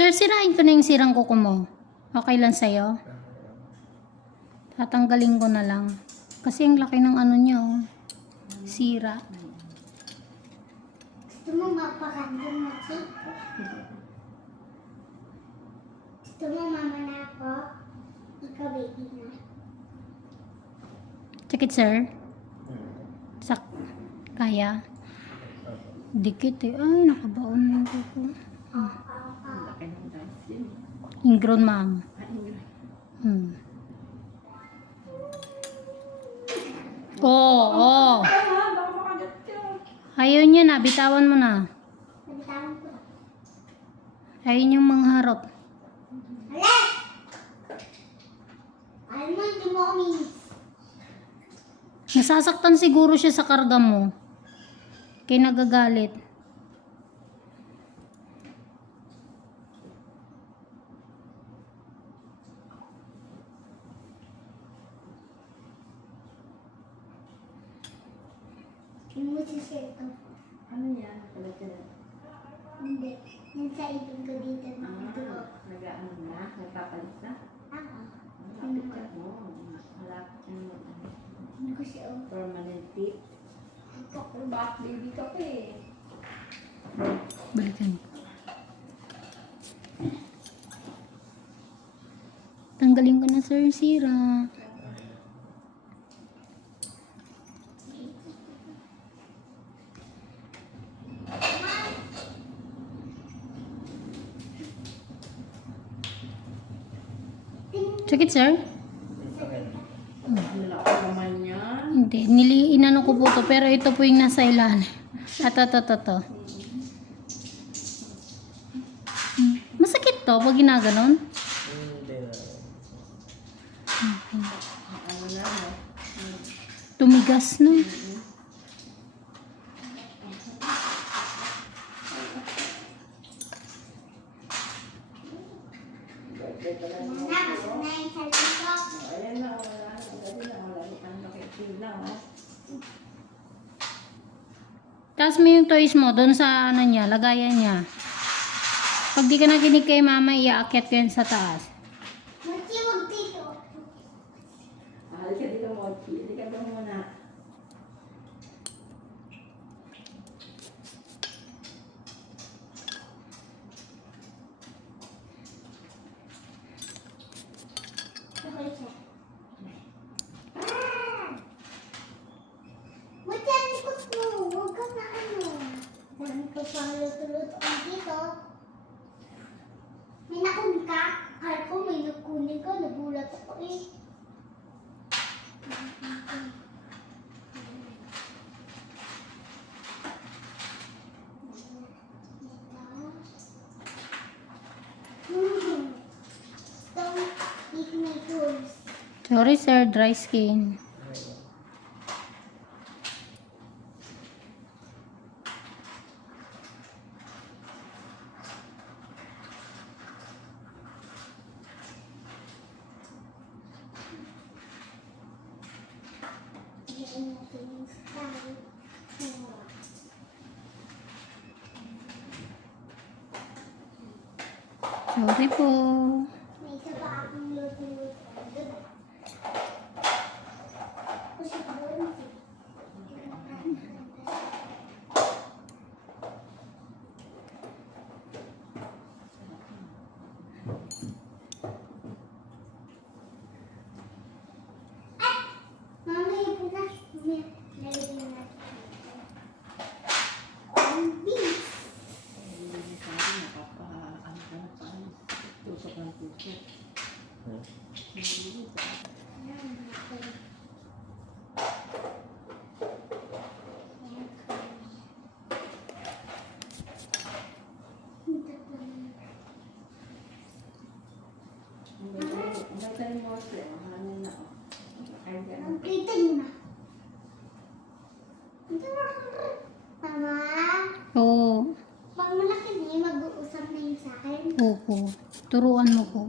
Sir, sirain ko na yung sirang kuko mo. Okay lang sa'yo? Tatanggalin ko na lang. Kasi ang laki ng ano niya, oh. Sira. Gusto mo mapakandun na cake? Gusto mo mama na ako? Ikaw baby na. Sakit, sir? Kaya? Dikit eh. Ay, nakabaon na yung kuko. Ingrown, ma'am. Oo. Ayaw niya na. Bitawan mo na. Nabitawan ko. Ayaw niyang mangharap. Alas! Alam mo, hindi mo ako minis. Nasasaktan siguro siya sa karga mo. Kaya nagagalit. Yung mo si-share ko. Ano yan? Hindi. Yung sa ibig ko dito. Nag-ano na? Nagpapalit na? Ako. Malapit ka mo. Malapit ka mo. Hindi ko siya. Permanent tip. Ako, bakit baby ka pa eh? Balikan. Tanggalin ko na, sir, sira. Sakit, sir? Malaki naman yan. Hindi. Inano ko po to, pero ito po yung nasa ilalim. Ito. Masakit to pag ginaganon? Ano na, no? Tumigas na. Muna, gusto na yung salty ko. Ayan na, wala na. Dali na, wala na. Ang nakikil na, oh. Tapos mo yung toys mo doon sa ano niya, lagayan niya. Pag di ka nakinig kay mama, iaakyat ko yan sa taas. Mochi, wag dito. Halika dito, Mochi. Halika doon muna. Okay siya. Mochi, ang likot mo. Huwag ka na ano. Dami ka pang luto-luto dito. May nakunin ka? Akala ko may nakunin ka. Nagulat ako eh. Don't eat my tools. Sorry sir, dry skin. Sorry po. May isa pa akong luto-luto. Kasi doon si Mama, yung na. Nalagyan na. Ang beans. Hindi sa akin, nakapa-ano ka na paano. Tusok ng tusok. Hindi sa akin. Ang ganda yung Mochi, oh. Hanin na, oh. Ay, ganun. Ang kita niyo na. Mama, Oo. pag malaki na yun, mag-uusap na yun sa akin. Opo. Turuan mo po.